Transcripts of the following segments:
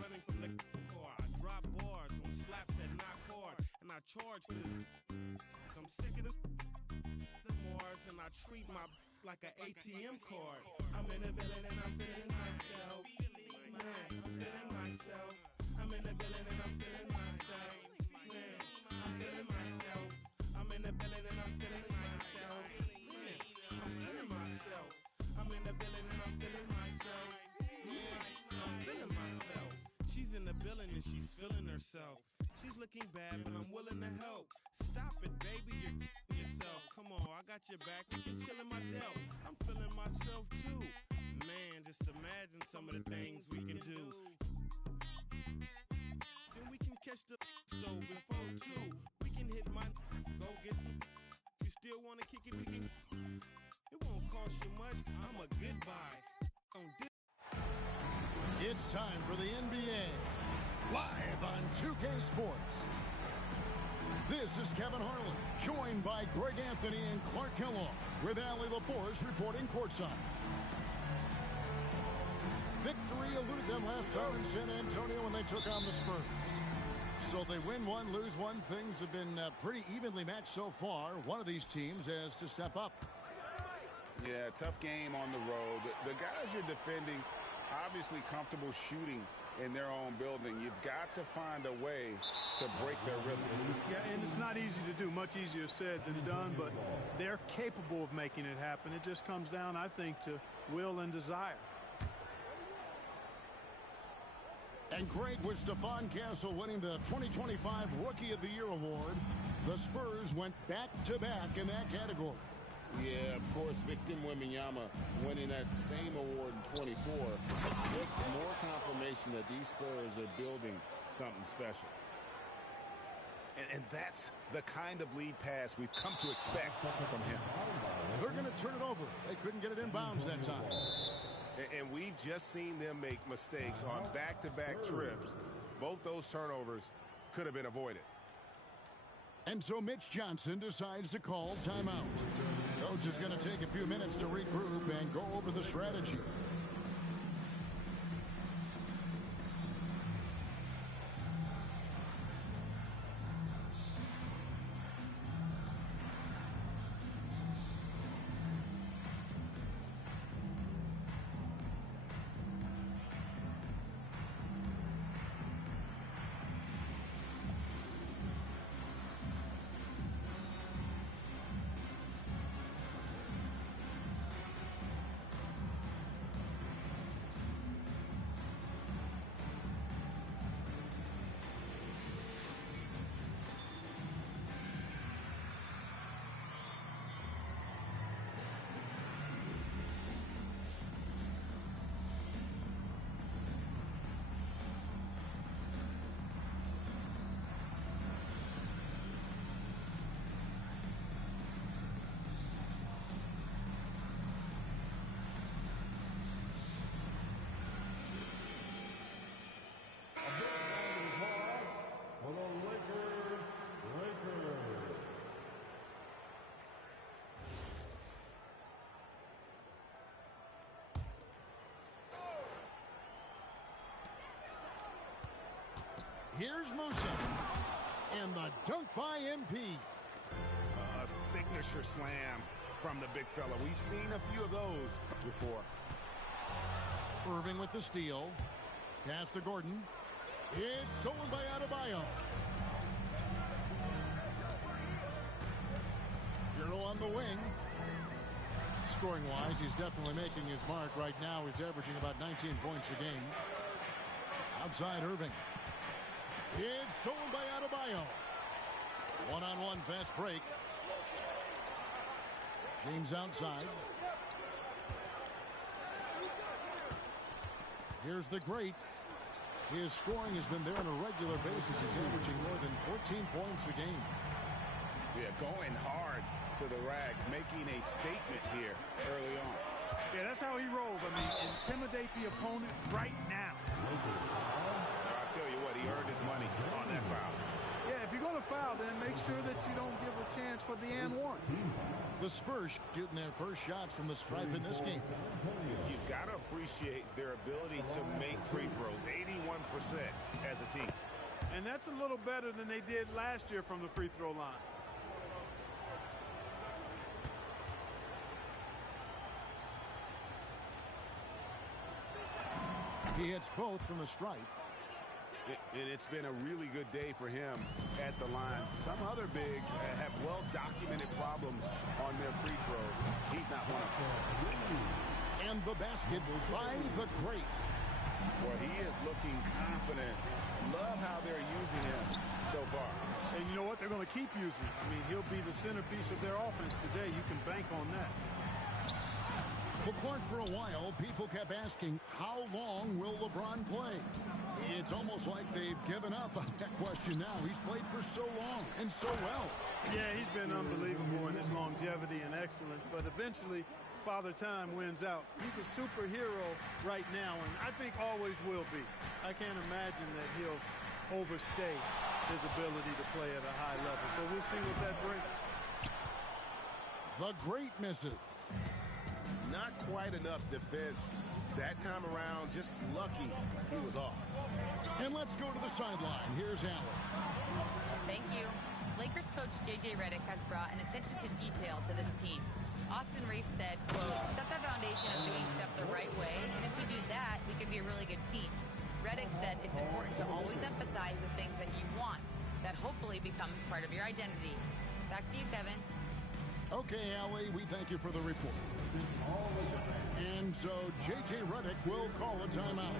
running from the core. I drop bars on slaps that knock hard, and I charge for this. I'm sick of the Mars, and I treat my like an ATM card. I'm in the building and I'm feeling myself. Man, I'm feeling myself. I'm in the building and I'm feeling myself. Man, I'm feeling myself. I'm in the building and I'm feeling myself. Man, I'm feeling myself. I'm in the building and I'm feeling myself. Man, I'm feeling myself. She's in the building and she's feeling herself. She's looking bad, but I'm willing to help. Stop it, baby, you're yourself. Come on, I got your back. We can chill in my delt. I'm feeling myself too. Man, just imagine some of the things we can do. Then we can catch the stove before 2. We can hit my go get some. If you still wanna kick it, we can. It won't cost you much. I'm a good buy. It's time for the NBA, live on 2K Sports. This is Kevin Harlan, joined by Greg Anthony and Clark Kellogg, with Allie LaForce reporting courtside. Victory eluded them last time in San Antonio when they took on the Spurs. So they win one, lose one. Things have been pretty evenly matched so far. One of these teams has to step up. Yeah, tough game on the road. The guys you're defending, obviously comfortable shooting in their own building. You've got to find a way to break their rhythm. Yeah, and it's not easy to do. Much easier said than done, but they're capable of making it happen. It just comes down, I think, to will and desire. And Greg, with Stephon Castle winning the 2025 Rookie of the Year award, the Spurs went back-to-back in that category. Yeah, of course, Victor Wembanyama winning that same award in 24. Just more confirmation that these Spurs are building something special. And that's the kind of lead pass we've come to expect from him. They're going to turn it over. They couldn't get it in bounds that time. And we've just seen them make mistakes on back-to-back trips. Both those turnovers could have been avoided. And so Mitch Johnson decides to call timeout. Coach is going to take a few minutes to regroup and go over the strategy. Here's Musa. And the dunk by MP. A signature slam from the big fella. We've seen a few of those before. Irving with the steal. Pass to Gordon. It's stolen by Adebayo. Hero on the wing. Scoring-wise, he's definitely making his mark. Right now, he's averaging about 19 points a game. Outside Irving. It's stolen by Adebayo. One-on-one fast break. James outside. Here's the great. His scoring has been there on a regular basis. He's averaging more than 14 points a game. Yeah, going hard to the rack, making a statement here early on. Yeah, that's how he rolls. I mean, intimidate the opponent right now. I'll tell you what, he earned his money on that foul. Yeah, if you're going to foul, then make sure that you don't give a chance for the and one. The Spurs shooting their first shots from the stripe in this game. You've got to appreciate their ability to make free throws, 81% as a team. And that's a little better than they did last year from the free throw line. He hits both from the stripe. And it's been a really good day for him at the line. Some other bigs have well-documented problems on their free throws. He's not one of them. And the basket by the great. Well, he is looking confident. Love how they're using him so far. And you know what? They're going to keep using him. I mean, he'll be the centerpiece of their offense today. You can bank on that. But Clark, for a while, people kept asking, how long will LeBron play? It's almost like they've given up on that question now. He's played for so long and so well. Yeah, he's been unbelievable in his longevity and excellence, but eventually Father Time wins out. He's a superhero right now, and I think always will be. I can't imagine that he'll overstay his ability to play at a high level. So we'll see what that brings. The great misses. Not quite enough defense that time around. Just lucky he was off. And let's go to the sideline. Here's Allen. Thank you. Lakers coach J.J. Redick has brought an attention to detail to this team. Austin Reeves said, quote, set the foundation of doing stuff the right way, and if we do that, we can be a really good team. Redick said it's important to always emphasize the things that you want. That hopefully becomes part of your identity. Back to you, Kevin. Okay, Allie, we thank you for the report. And so J.J. Redick will call a timeout.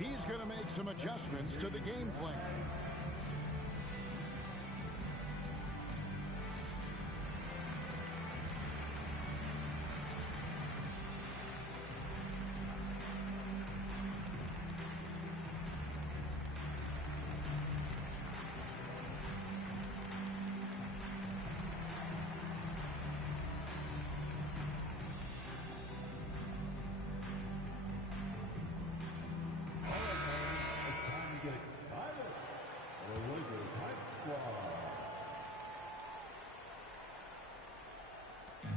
He's going to make some adjustments to the game plan.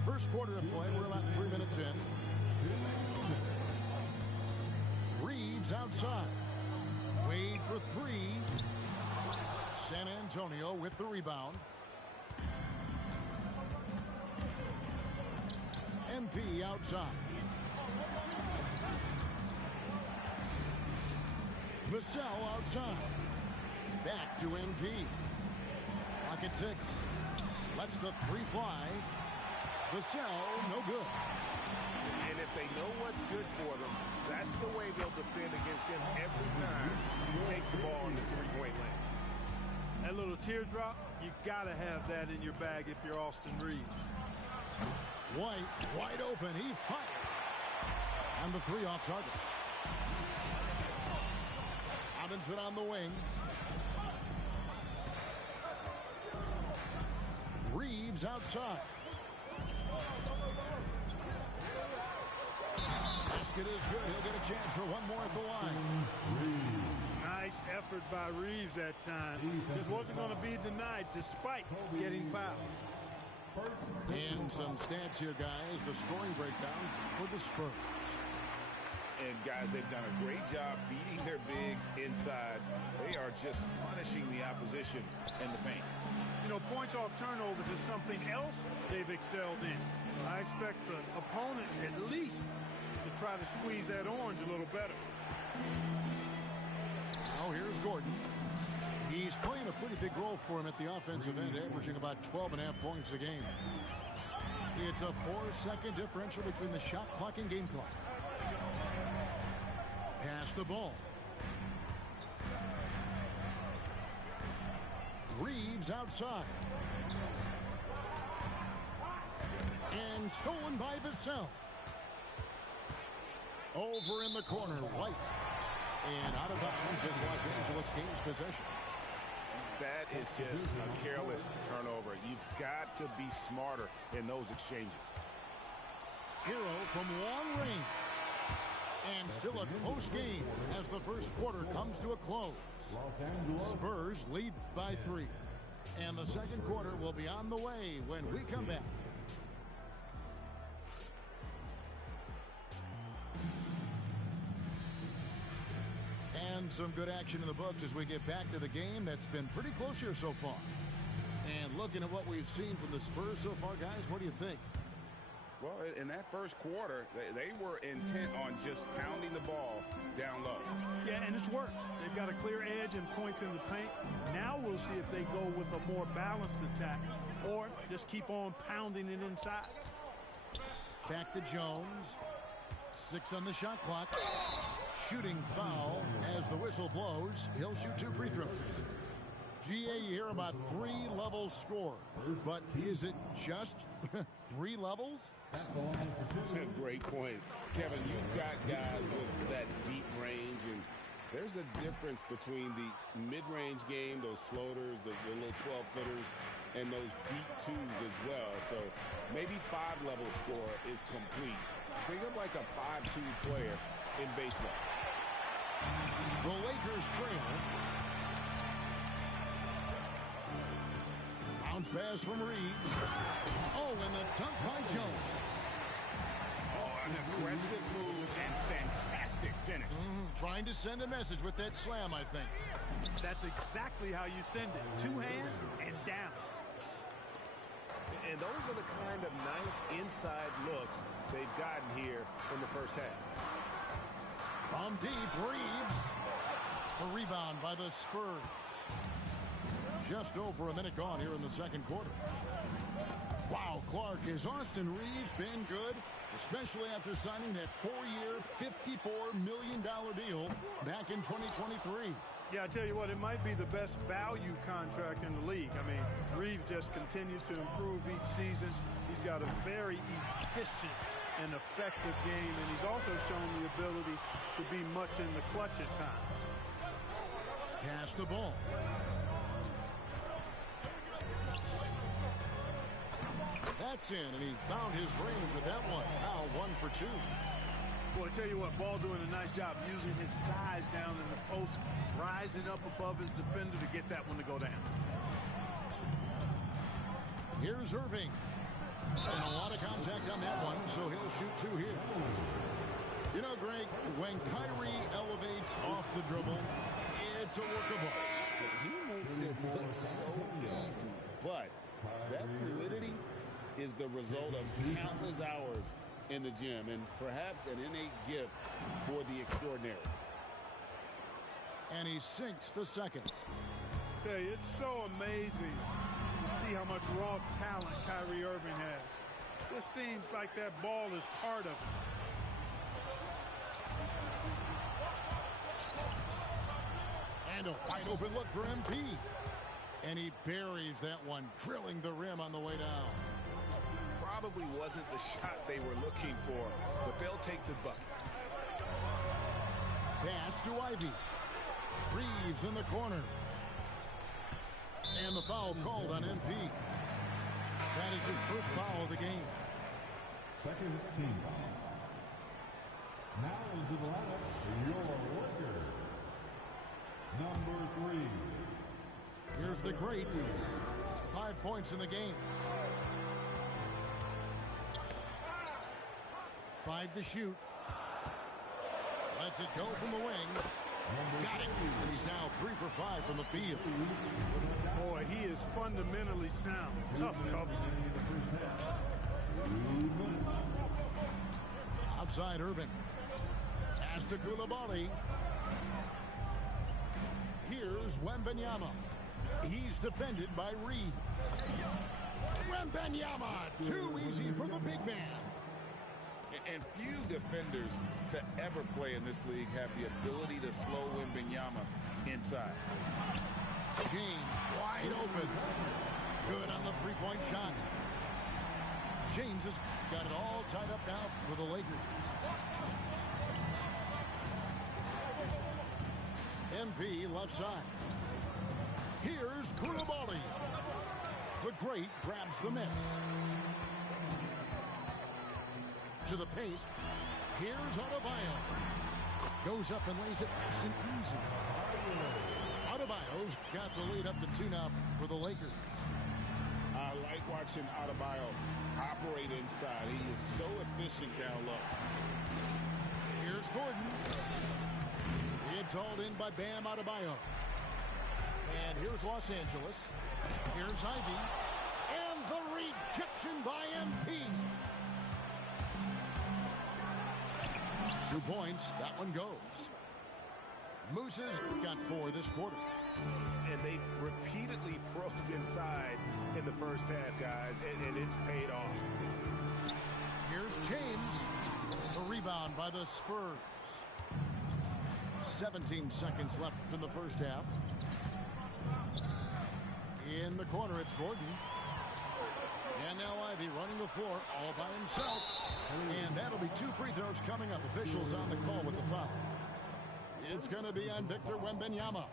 First quarter of play, we're about 3 minutes in. Reeves outside. Wade for three. San Antonio with the rebound. MP outside. Vassell outside. Back to MP. Clock at 6. Lets the three fly. Vassell, no good. And if they know what's good for them, that's the way they'll defend against him every time he takes the ball in the three-point lane. That little teardrop, you got to have that in your bag if you're Austin Reeves. White, wide open. He fires. And the three off target. Robinson on the wing. Reeves outside. Basket is good. He'll get a chance for one more at the line. Nice effort by Reeves that time. This wasn't going to be denied despite getting fouled. And some stats here, guys. The scoring breakdowns for the Spurs. And, guys, they've done a great job feeding their bigs inside. They are just punishing the opposition in the paint. You know, points off turnovers is something else they've excelled in. I expect the opponent at least to try to squeeze that orange a little better. Now here's Gordon. He's playing a pretty big role for him at the offensive end, averaging about 12.5 points a game. It's a 4-second differential between the shot clock and game clock. Pass the ball. Reeves outside. And stolen by Vassell. Over in the corner, White. And out of bounds in Los Angeles gains possession. That is just a careless turnover. You've got to be smarter in those exchanges. Hero from long range. And still a close game as the first quarter comes to a close. Spurs lead by 3. And the second quarter will be on the way when we come back. And some good action in the books as we get back to the game that's been pretty close here so far. And looking at what we've seen from the Spurs so far, guys, what do you think? Well, in that first quarter, they were intent on just pounding the ball down low. Yeah, and it's worked. They've got a clear edge and points in the paint. Now we'll see if they go with a more balanced attack or just keep on pounding it inside. Back to Jones. 6 on the shot clock. Shooting foul as the whistle blows. He'll shoot 2 free throws. GA, you hear about 3 level score, but is it just 3 levels? That's a great point. Kevin, you've got guys with that deep range, and there's a difference between the mid-range game, those floaters, the little 12-footers, and those deep twos as well. So maybe 5-level score is complete. Think of like a 5-2 player in baseball. The Lakers trail. Bounce pass from Reeves. Oh, and the dunk by Jones. An aggressive move and fantastic finish. Trying to send a message with that slam, I think. That's exactly how you send it. 2 hands and down. And those are the kind of nice inside looks they've gotten here in the first half. From deep, Reeves. A rebound by the Spurs. Just over a minute gone here in the second quarter. Wow, Clark, has Austin Reeves been good? Especially after signing that 4-year, $54 million deal back in 2023. Yeah, I tell you what, it might be the best value contract in the league. I mean, Reeves just continues to improve each season. He's got a very efficient and effective game, and he's also shown the ability to be much in the clutch at times. Pass the ball. That's in, and he found his range with that one. Now 1 for 2. Well, I tell you what, Ball doing a nice job using his size down in the post, rising up above his defender to get that one to go down. Here's Irving. And a lot of contact on that one, so he'll shoot 2 here. You know, Greg, when Kyrie elevates off the dribble, it's a work of art. He makes it look so easy, but that fluidity is the result of countless hours in the gym and perhaps an innate gift for the extraordinary. And he sinks the second. Tell you, it's so amazing to see how much raw talent Kyrie Irving has. Just seems like that ball is part of it. And a wide open look for MP. And he buries that one, drilling the rim on the way down. Probably wasn't the shot they were looking for, but they'll take the bucket. Pass to Ivy. Reeves in the corner. And the foul called on MP. That is his first foul of the game. Second team foul. Now into the lineup, your Lakers. Number 3. Here's the great. 5 points in the game. 5 to shoot. Lets it go from the wing. Got it. And he's now 3 for 5 from the field. Boy, he is fundamentally sound. Tough cover. Outside Irving. Pass to Koulibaly. Here's Wembanyama. He's defended by Reed. Wembanyama, too easy for the big man. And few defenders to ever play in this league have the ability to slow Wembanyama inside. James wide open. Good on the three-point shot. James has got it all tied up now for the Lakers. MP left side. Here's Koulibaly. The great grabs the miss. To the paint. Here's Adebayo. Goes up and lays it nice and easy. Adebayo's got the lead up to 2 now for the Lakers. I like watching Adebayo operate inside. He is so efficient down low. Here's Gordon. It's hauled in by Bam Adebayo. And here's Los Angeles. Here's Ivy. And the rejection by MP. 2 points. That one goes. Moose's got 4 this quarter. And they've repeatedly probed inside in the first half, guys, and it's paid off. Here's James. The rebound by the Spurs. 17 seconds left in the first half. In the corner, it's Gordon. And now Ivy running the floor all by himself. And that'll be 2 free throws coming up. Officials on the call with the foul. It's going to be on Victor Wembanyama.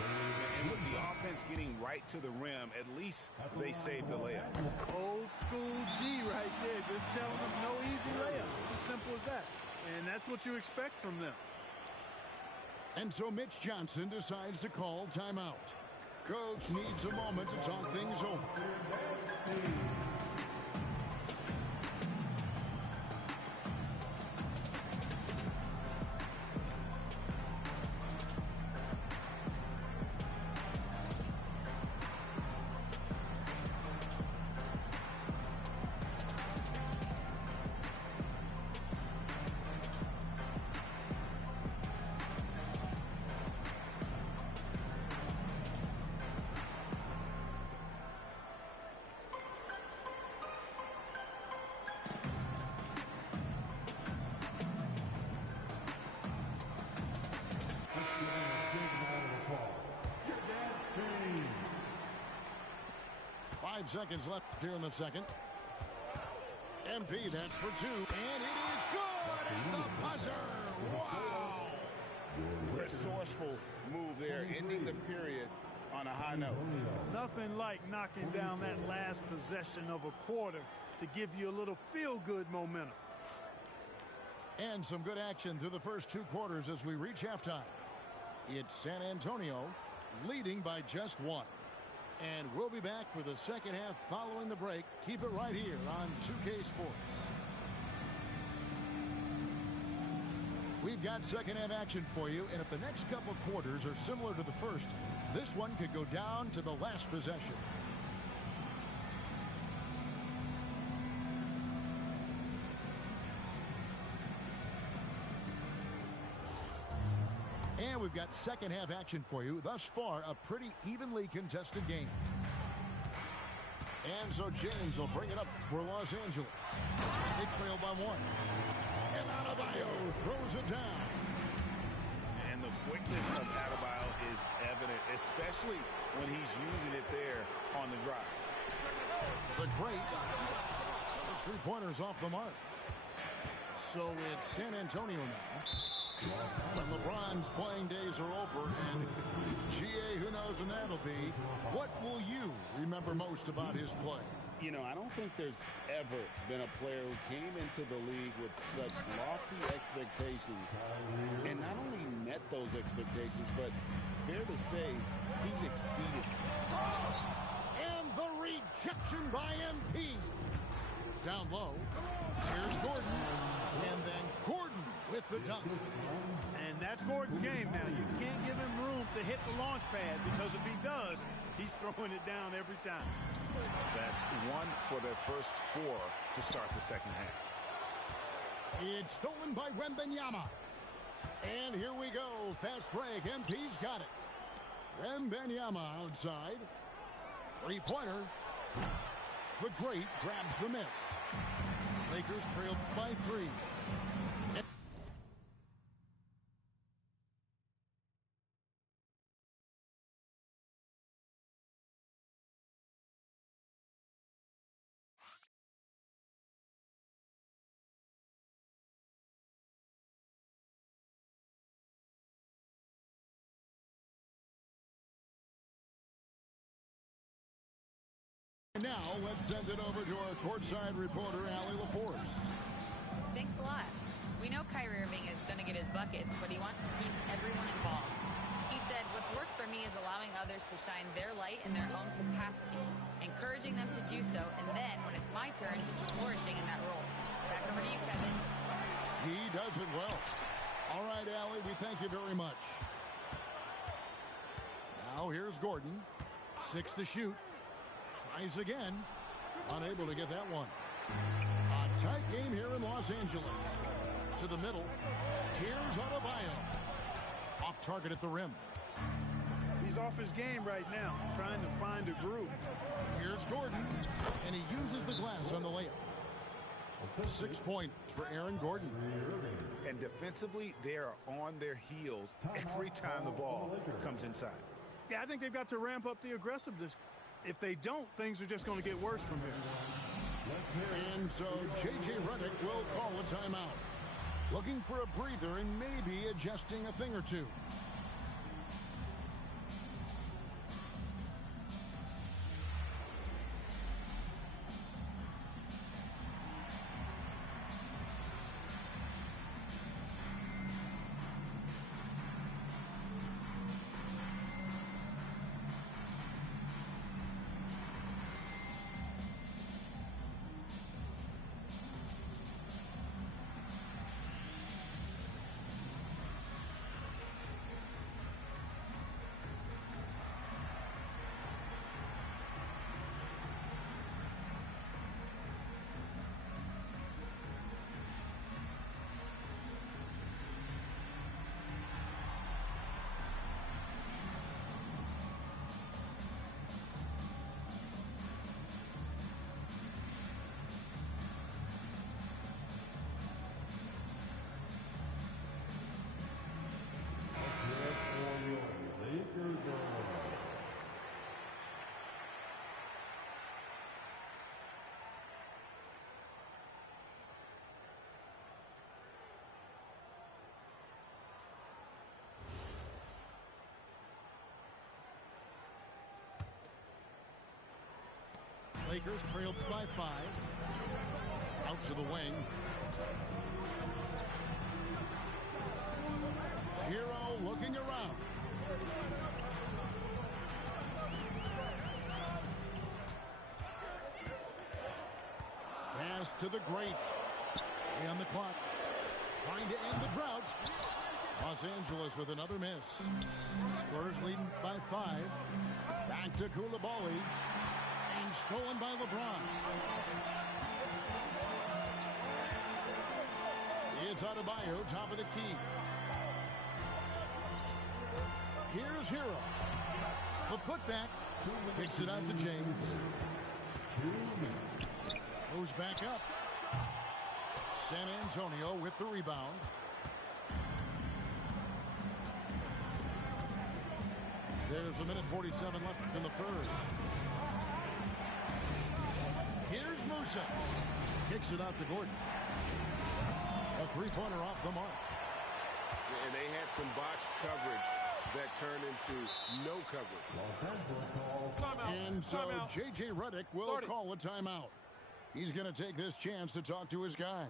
And with the offense getting right to the rim, at least they saved the layup. Old school D right there, just telling them no easy layups. It's as simple as that. And that's what you expect from them. And so Mitch Johnson decides to call timeout. Coach needs a moment to talk things over. Five seconds left here in the second. MP, that's for 2. And it is good at the buzzer. Wow. Resourceful move there, ending the period on a high note. Nothing like knocking down that last possession of a quarter to give you a little feel-good momentum. And some good action through the first 2 quarters as we reach halftime. It's San Antonio leading by just 1. And we'll be back for the second half following the break. Keep it right here on 2K Sports. We've got second half action for you, and if the next couple quarters are similar to the first, this one could go down to the last possession. And we've got second half action for you. Thus far, a pretty evenly contested game. And so James will bring it up for Los Angeles. They trail by 1. And Adebayo throws it down. And the quickness of Adebayo is evident, especially when he's using it there on the drive. The great. Those 3-pointers off the mark. So it's San Antonio now. When LeBron's playing days are over, and GA, who knows when that'll be, what will you remember most about his play? You know, I don't think there's ever been a player who came into the league with such lofty expectations and not only met those expectations, but fair to say, he's exceeded. And the rejection by MP. Down low, here's Gordon, and then Gordon with the dunk. And that's Gordon's game now. You can't give him room to hit the launch pad, because if he does, he's throwing it down every time. That's 1 for their first 4 to start the second half. It's stolen by Wembanyama. And here we go. Fast break. MP's got it. Wembanyama outside. 3-pointer. The great grabs the miss. Lakers trail by 3. Now, let's send it over to our courtside reporter, Allie LaForce. Thanks a lot. We know buckets, but he wants to keep everyone involved. He said, what's worked for me is allowing others to shine their light in their own capacity, encouraging them to do so, and then, when it's my turn, just flourishing in that role. Back over to you, Kevin. He does it well. All right, Allie, we thank you very much. Now here's Gordon. 6 to shoot. Tries again. Unable to get that one. A tight game here in Los Angeles. To the middle. Here's Adebayo. Off target at the rim. He's off his game right now, trying to find a groove. Here's Gordon. And he uses the glass on the layup. 6 points for Aaron Gordon. And defensively, they are on their heels every time the ball comes inside. Yeah, I think they've got to ramp up the aggressiveness. If they don't, things are just going to get worse from here. And so J.J. Redick will call a timeout. Looking for a breather and maybe adjusting a thing or two. Lakers trailed by 5. Out to the wing. Hero looking around. Pass to the great. And the clock. Trying to end the drought. Los Angeles with another miss. Spurs leading by 5. Back to Koulibaly. And stolen by LeBron. It's Adebayo, top of the key. Here's Hero. The putback. Kicks it out to James. Goes back up. San Antonio with the rebound. There's a minute 47 left in the third. Here's Musa. Kicks it out to Gordon. A three-pointer off the mark. And they had some botched coverage that turned into no coverage. And so J.J. Redick will call a timeout. He's going to take this chance to talk to his guys.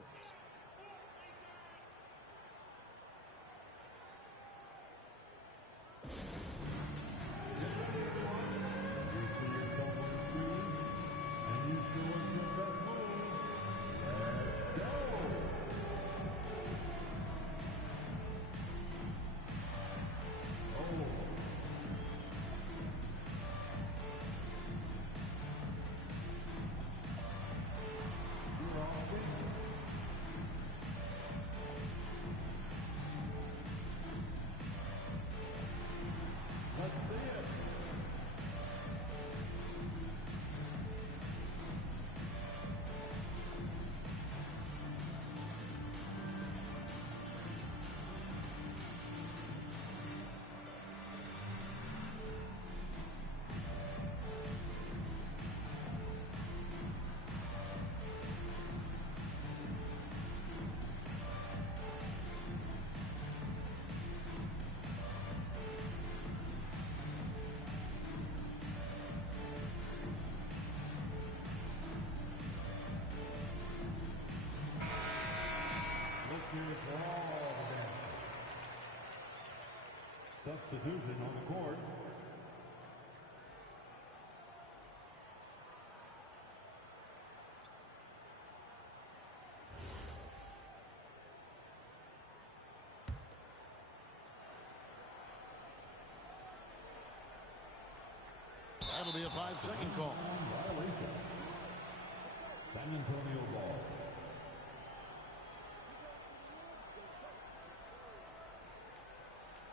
Substitution on the court. That'll be a 5-second call. Violation. San Antonio ball.